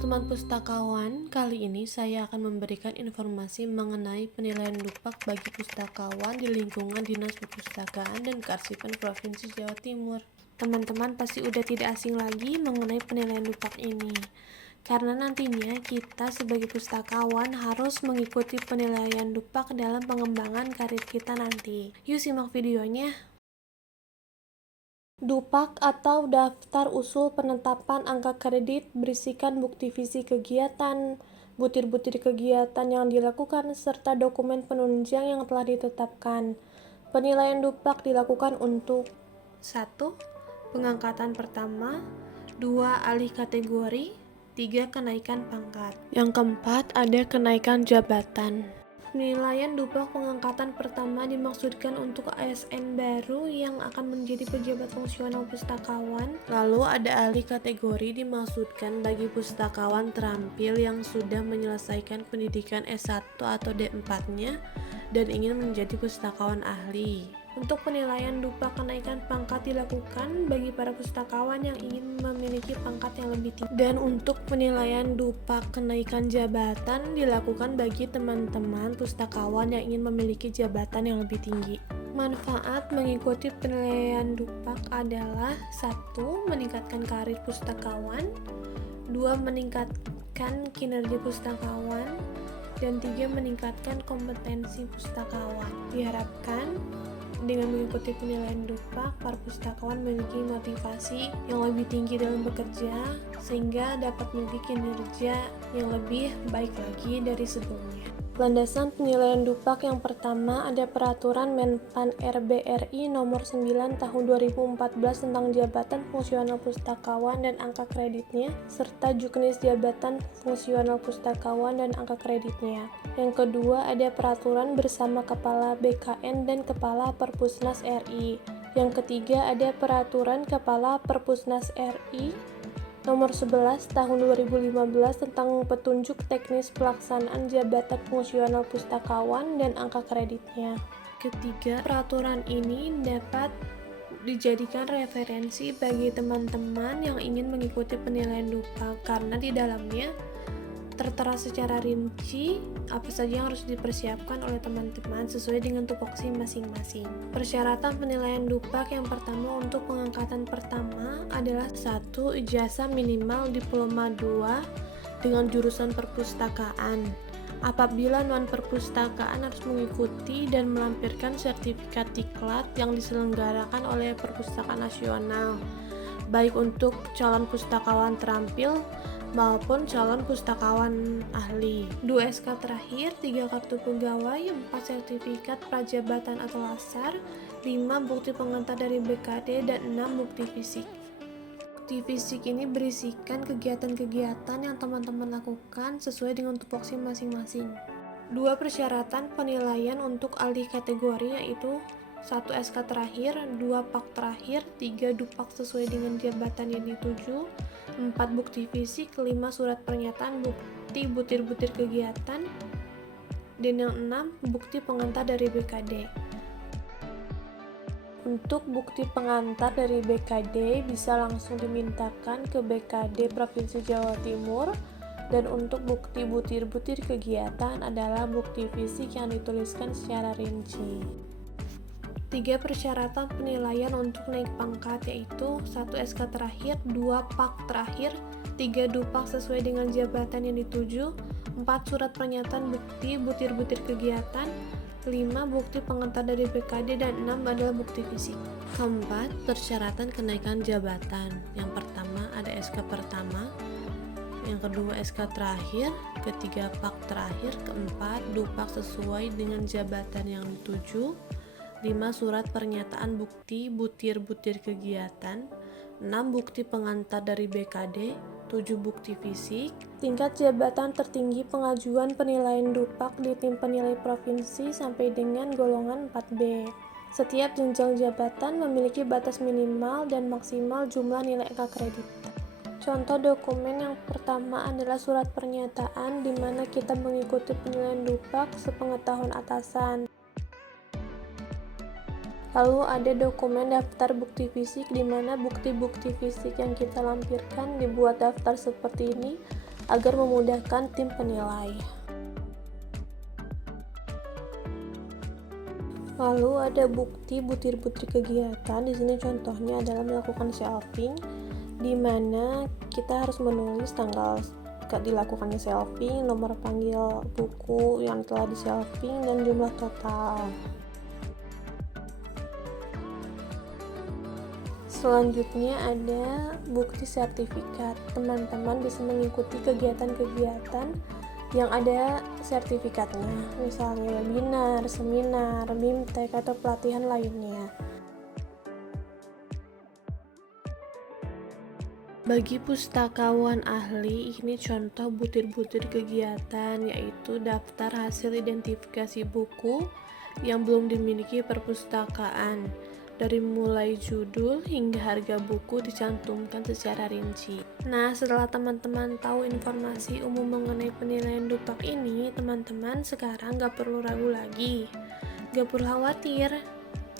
teman pustakawan, kali ini saya akan memberikan informasi mengenai penilaian Dupak bagi pustakawan di lingkungan Dinas Perpustakaan dan Kearsipan Provinsi Jawa Timur. Teman-teman pasti udah tidak asing lagi mengenai penilaian Dupak ini, karena nantinya kita sebagai pustakawan harus mengikuti penilaian Dupak dalam pengembangan karir kita nanti. Yuk simak videonya. Dupak atau Daftar Usul Penetapan Angka Kredit berisikan bukti visi kegiatan, butir-butir kegiatan yang dilakukan, serta dokumen penunjang yang telah ditetapkan. Penilaian Dupak dilakukan untuk 1. Pengangkatan pertama, 2. Alih kategori, 3. Kenaikan pangkat. Yang keempat, ada kenaikan jabatan. Penilaian Dupak pengangkatan pertama dimaksudkan untuk ASN baru yang akan menjadi pejabat fungsional pustakawan. Lalu ada alih kategori dimaksudkan bagi pustakawan terampil yang sudah menyelesaikan pendidikan S1 atau D4-nya dan ingin menjadi pustakawan ahli. Untuk penilaian Dupak kenaikan pangkat dilakukan bagi para pustakawan yang ingin memiliki pangkat yang lebih tinggi. Dan untuk penilaian Dupak kenaikan jabatan dilakukan bagi teman-teman pustakawan yang ingin memiliki jabatan yang lebih tinggi. Manfaat mengikuti penilaian Dupak adalah 1. Meningkatkan karir pustakawan, 2. Meningkatkan kinerja pustakawan, dan 3. Meningkatkan kompetensi pustakawan. Diharapkan dengan mengikuti penilaian Dupak, para pustakawan memiliki motivasi yang lebih tinggi dalam bekerja sehingga dapat memiliki kinerja yang lebih baik lagi dari sebelumnya. Landasan penilaian Dupak yang pertama ada Peraturan Menpan RB RI Nomor 9 Tahun 2014 tentang Jabatan Fungsional Pustakawan dan angka kreditnya, serta juknis Jabatan Fungsional Pustakawan dan angka kreditnya. Yang kedua ada Peraturan bersama Kepala BKN dan Kepala Perpusnas RI. Yang ketiga ada Peraturan Kepala Perpusnas RI Nomor 11 Tahun 2015 tentang petunjuk teknis pelaksanaan jabatan fungsional pustakawan dan angka kreditnya. Ketiga, peraturan ini dapat dijadikan referensi bagi teman-teman yang ingin mengikuti penilaian Dupak karena di dalamnya tertera secara rinci apa saja yang harus dipersiapkan oleh teman-teman sesuai dengan tupoksi masing-masing. Persyaratan penilaian Dupak yang pertama untuk pengangkatan pertama adalah 1. Ijazah minimal diploma 2 dengan jurusan perpustakaan. Apabila non perpustakaan harus mengikuti dan melampirkan sertifikat diklat yang diselenggarakan oleh Perpustakaan Nasional, baik untuk calon pustakawan terampil maupun calon pustakawan ahli. 2 SK terakhir, 3 kartu pegawai, 4 sertifikat prajabatan atau lasar, 5 bukti pengantar dari BKD, dan 6 bukti fisik. Bukti fisik ini berisikan kegiatan-kegiatan yang teman-teman lakukan sesuai dengan tupoksi masing-masing. 2 persyaratan penilaian untuk alih kategori yaitu 1 SK terakhir, 2 pak terakhir, 3 dupak sesuai dengan jabatan yang dituju, 4 bukti fisik, 5 surat pernyataan bukti butir-butir kegiatan, dan yang 6 bukti pengantar dari BKD. Untuk bukti pengantar dari BKD bisa langsung dimintakan ke BKD Provinsi Jawa Timur, dan untuk bukti butir-butir kegiatan adalah bukti fisik yang dituliskan secara rinci. 3 persyaratan penilaian untuk naik pangkat yaitu 1 SK terakhir, 2 pak terakhir, 3 dupak sesuai dengan jabatan yang dituju, 4 surat pernyataan bukti butir-butir kegiatan, 5 bukti pengantar dari BKD, dan 6 adalah bukti fisik. Keempat, persyaratan kenaikan jabatan. Yang pertama ada SK pertama, yang kedua SK terakhir, ketiga pak terakhir, keempat dupak sesuai dengan jabatan yang dituju, 5 surat pernyataan bukti butir-butir kegiatan, 6 bukti pengantar dari BKD, 7 bukti fisik. Tingkat jabatan tertinggi pengajuan penilaian Dupak di tim penilai provinsi sampai dengan golongan 4B. Setiap jenjang jabatan memiliki batas minimal dan maksimal jumlah nilai angka kredit. Contoh dokumen yang pertama adalah surat pernyataan di mana kita mengikuti penilaian Dupak sepengetahuan atasan. Lalu ada dokumen daftar bukti fisik di mana bukti-bukti fisik yang kita lampirkan dibuat daftar seperti ini. agar memudahkan tim penilai. Lalu ada bukti butir-butir kegiatan. Di sini contohnya adalah melakukan shelving, di mana kita harus menulis tanggal dilakukannya shelving, nomor panggil buku yang telah di shelving, dan jumlah total. Selanjutnya ada bukti sertifikat. Teman-teman bisa mengikuti kegiatan-kegiatan yang ada sertifikatnya, misalnya webinar, seminar, BIMTEK, atau pelatihan lainnya. Bagi pustakawan ahli, ini contoh butir-butir kegiatan, yaitu daftar hasil identifikasi buku yang belum dimiliki perpustakaan. Dari mulai judul hingga harga buku dicantumkan secara rinci. Nah, setelah teman-teman tahu informasi umum mengenai penilaian DUPAK ini, teman-teman sekarang gak perlu ragu lagi, gak perlu khawatir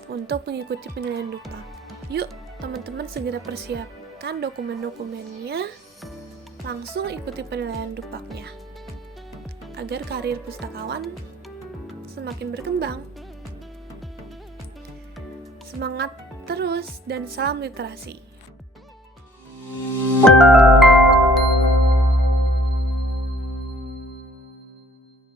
untuk mengikuti penilaian DUPAK. Yuk, teman-teman segera persiapkan dokumen-dokumennya, langsung ikuti penilaian DUPAK-nya, agar karir pustakawan semakin berkembang. Semangat terus dan salam literasi.